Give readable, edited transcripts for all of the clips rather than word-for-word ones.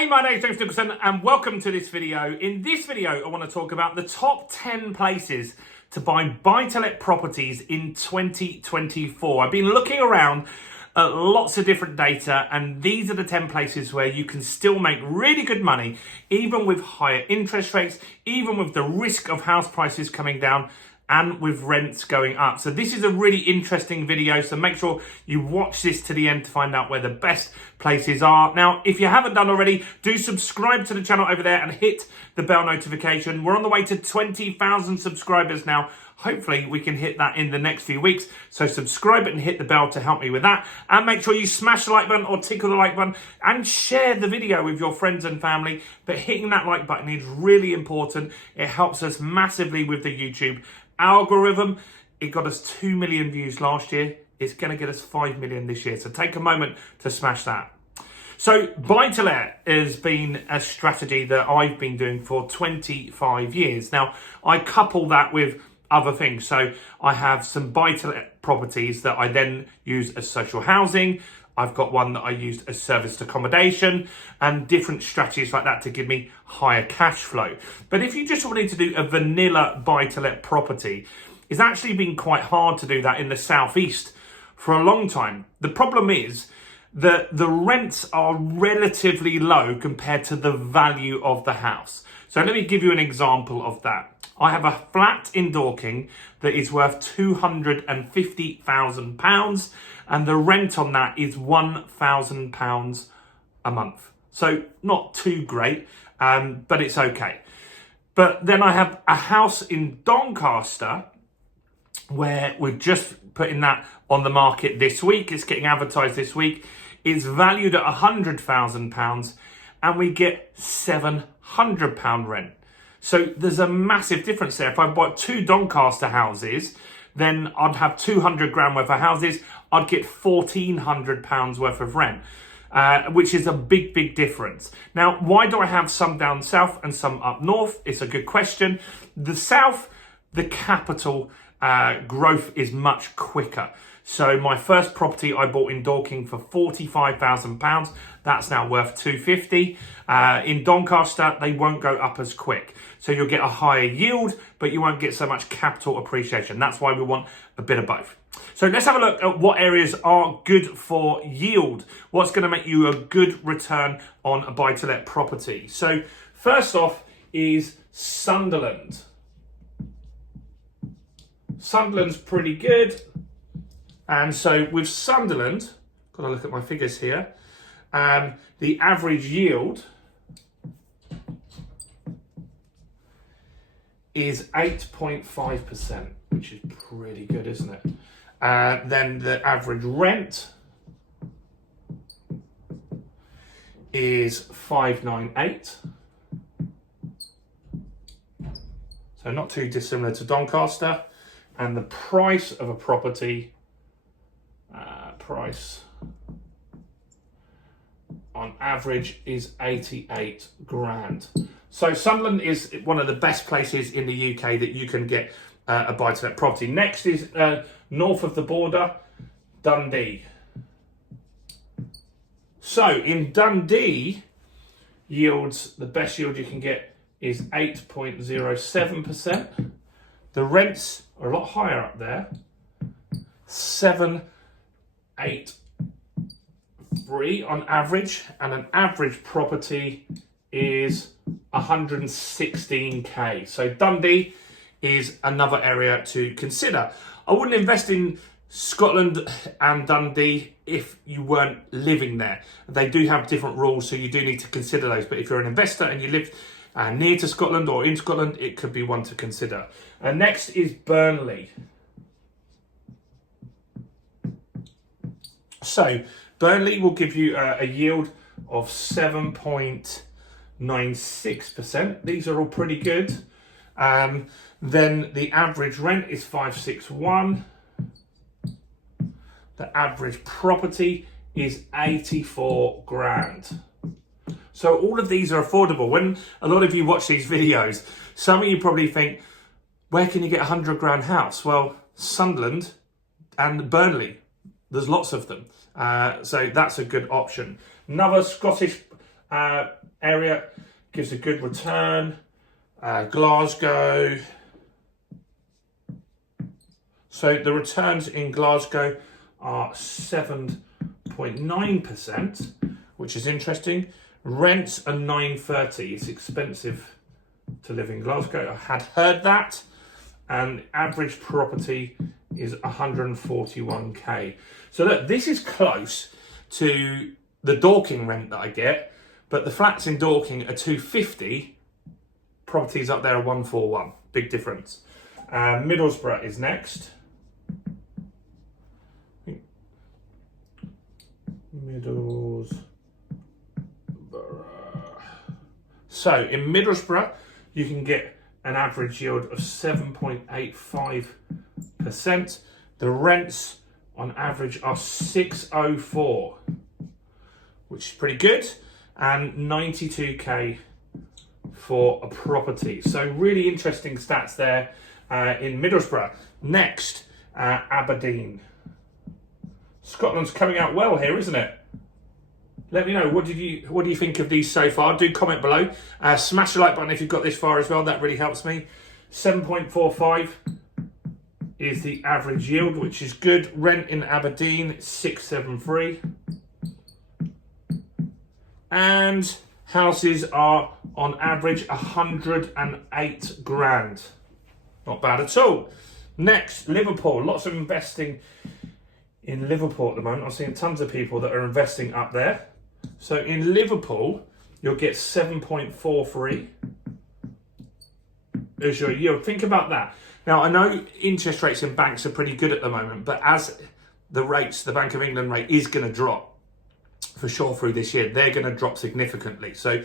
Hey, my name is James Nicholson and welcome to this video. In this video, I want to talk about the top 10 places to buy-to-let properties in 2024. I've been looking around at lots of different data, and these are the 10 places where you can still make really good money, even with higher interest rates, even with the risk of house prices coming down, and with rents going up. So this is a really interesting video, so make sure you watch this to the end to find out where the best places are. Now, if you haven't done already, do subscribe to the channel over there and hit the bell notification. We're on the way to 20,000 subscribers now. Hopefully we can hit that in the next few weeks. So subscribe and hit the bell to help me with that. And make sure you smash the like button or tickle the like button and share the video with your friends and family. But hitting that like button is really important. It helps us massively with the YouTube algorithm. It got us 2 million views last year. It's going to get us 5 million this year. So take a moment to smash that. So buy-to-let has been a strategy that I've been doing for 25 years. Now, I couple that with other things. So I have some buy-to-let properties that I then use as social housing. I've got one that I used as serviced accommodation and different strategies like that to give me higher cash flow. But if you just wanted to do a vanilla buy-to-let property, it's actually been quite hard to do that in the southeast for a long time. The problem is that the rents are relatively low compared to the value of the house. So let me give you an example of that. I have a flat in Dorking that is worth £250,000 and the rent on that is £1,000 a month. So not too great, but it's okay. But then I have a house in Doncaster where we're just putting that on the market this week. It's getting advertised this week. It's valued at £100,000 and we get £700 rent. So there's a massive difference there. If I bought 2 Doncaster houses, then I'd have 200 grand worth of houses. I'd get £1,400 worth of rent, which is a big, big difference. Now, why do I have some down south and some up north? It's a good question. The south, the capital growth is much quicker. So my first property I bought in Dorking for £45,000. That's now worth £250,000. In Doncaster, they won't go up as quick. So you'll get a higher yield, but you won't get so much capital appreciation. That's why we want a bit of both. So let's have a look at what areas are good for yield. What's going to make you a good return on a buy-to-let property? So first off is Sunderland. Sunderland's pretty good. And so with Sunderland, got to look at my figures here, the average yield is 8.5%, which is pretty good, isn't it? Then the average rent is 598. So not too dissimilar to Doncaster. And the price of a property, price on average is 88 grand. So Sunderland is one of the best places in the UK that you can get a buy-to-let property. Next is north of the border, Dundee. So in Dundee, yields, the best yield you can get is 8.07%. The rents are a lot higher up there, 783 on average, and an average property is 116k. So Dundee is another area to consider. I wouldn't invest in Scotland and Dundee if you weren't living there. They do have different rules, so you do need to consider those. But if you're an investor and you live near to Scotland or in Scotland, it could be one to consider. And next is Burnley. So Burnley will give you a yield of 7.96%. These are all pretty good. Then the average rent is 561. The average property is 84 grand. So all of these are affordable. When a lot of you watch these videos, some of you probably think, where can you get a 100 grand house? Well, Sunderland and Burnley. There's lots of them. So that's a good option. Another Scottish area gives a good return. Glasgow. So the returns in Glasgow are 7.9%, which is interesting. Rents are 9.30. It's expensive to live in Glasgow. I had heard that. And average property is 141k. So look, this is close to the Dorking rent that I get, but the flats in Dorking are 250. Properties up there are 141. Big difference. Middlesbrough is next. Middlesbrough. So in Middlesbrough, you can get an average yield of 7.85%. The rents on average are 604, which is pretty good, and 92k for a property. So really interesting stats there in Middlesbrough. Next, Aberdeen. Scotland's coming out well here, isn't it? Let me know, what do you think of these so far? Do comment below. Smash the like button if you've got this far as well. That really helps me. 7.45 is the average yield, which is good. Rent in Aberdeen, 673. And houses are on average 108 grand. Not bad at all. Next, Liverpool. Lots of investing in Liverpool at the moment. I'm seeing tons of people that are investing up there. So in Liverpool, you'll get 7.43 as your yield. Think about that. Now, I know interest rates in banks are pretty good at the moment, but as the rates, the Bank of England rate is going to drop for sure through this year, they're going to drop significantly. So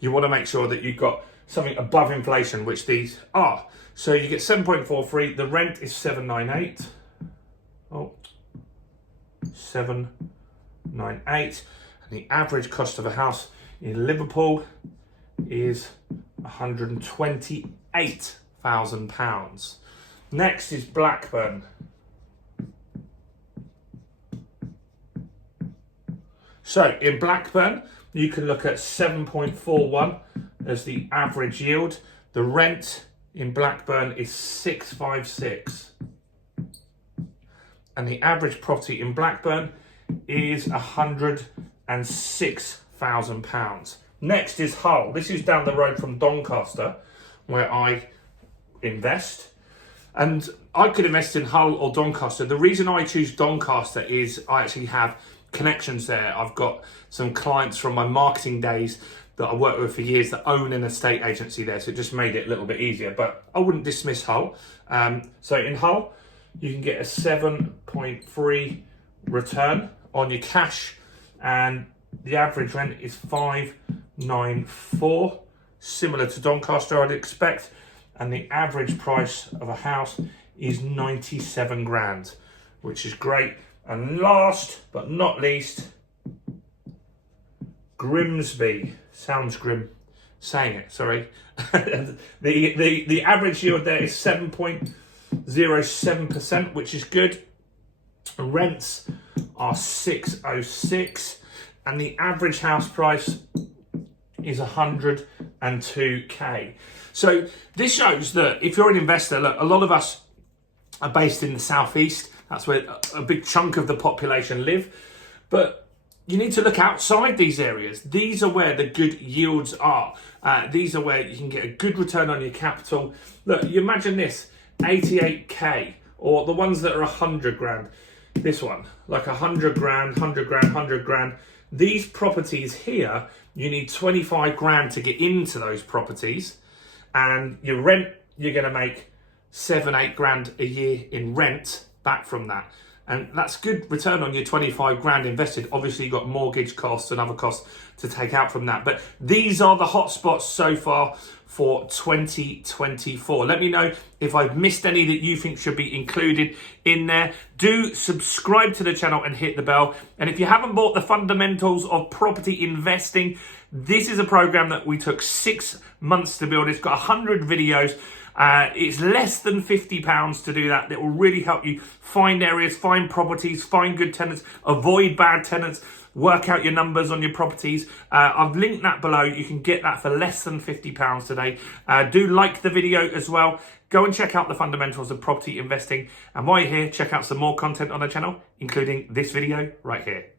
you want to make sure that you've got something above inflation, which these are. So you get 7.43. The rent is 798. Oh, 798. The average cost of a house in Liverpool is £128,000. Next is Blackburn. So in Blackburn, you can look at 7.41 as the average yield. The rent in Blackburn is 656. And the average property in Blackburn is £106,000. Next is Hull. This is down the road from Doncaster, where I invest. And I could invest in Hull or Doncaster. The reason I choose Doncaster is I actually have connections there. I've got some clients from my marketing days that I worked with for years that own an estate agency there. So it just made it a little bit easier. But I wouldn't dismiss Hull. So in Hull, you can get a 7.3 return on your cash, and the average rent is 594, similar to Doncaster I'd expect, and the average price of a house is 97 grand, which is great. And last but not least, Grimsby. Sounds grim saying it, sorry. the average yield there is 7.07%, which is good. Rents are 606, and the average house price is 102k. So this shows that if you're an investor, look, a lot of us are based in the southeast. That's where a big chunk of the population live. But you need to look outside these areas. These are where the good yields are. These are where you can get a good return on your capital. Look, you imagine this, 88k, or the ones that are 100 grand. This one, like 100 grand, 100 grand, 100 grand. These properties here, you need 25 grand to get into those properties. And your rent, you're going to make 7-8 grand a year in rent back from that. And that's good return on your 25 grand invested. Obviously, you've got mortgage costs and other costs to take out from that. But these are the hot spots so far for 2024. Let me know if I've missed any that you think should be included in there. Do subscribe to the channel and hit the bell. And if you haven't bought the Fundamentals of Property Investing, this is a program that we took 6 months to build. It's got 100 videos. It's less than £50 to do that. That will really help you find areas, find properties, find good tenants, avoid bad tenants, work out your numbers on your properties. I've linked that below. You can get that for less than £50 today. Do like the video as well. Go and check out the fundamentals of property investing. And while you're here, check out some more content on the channel, including this video right here.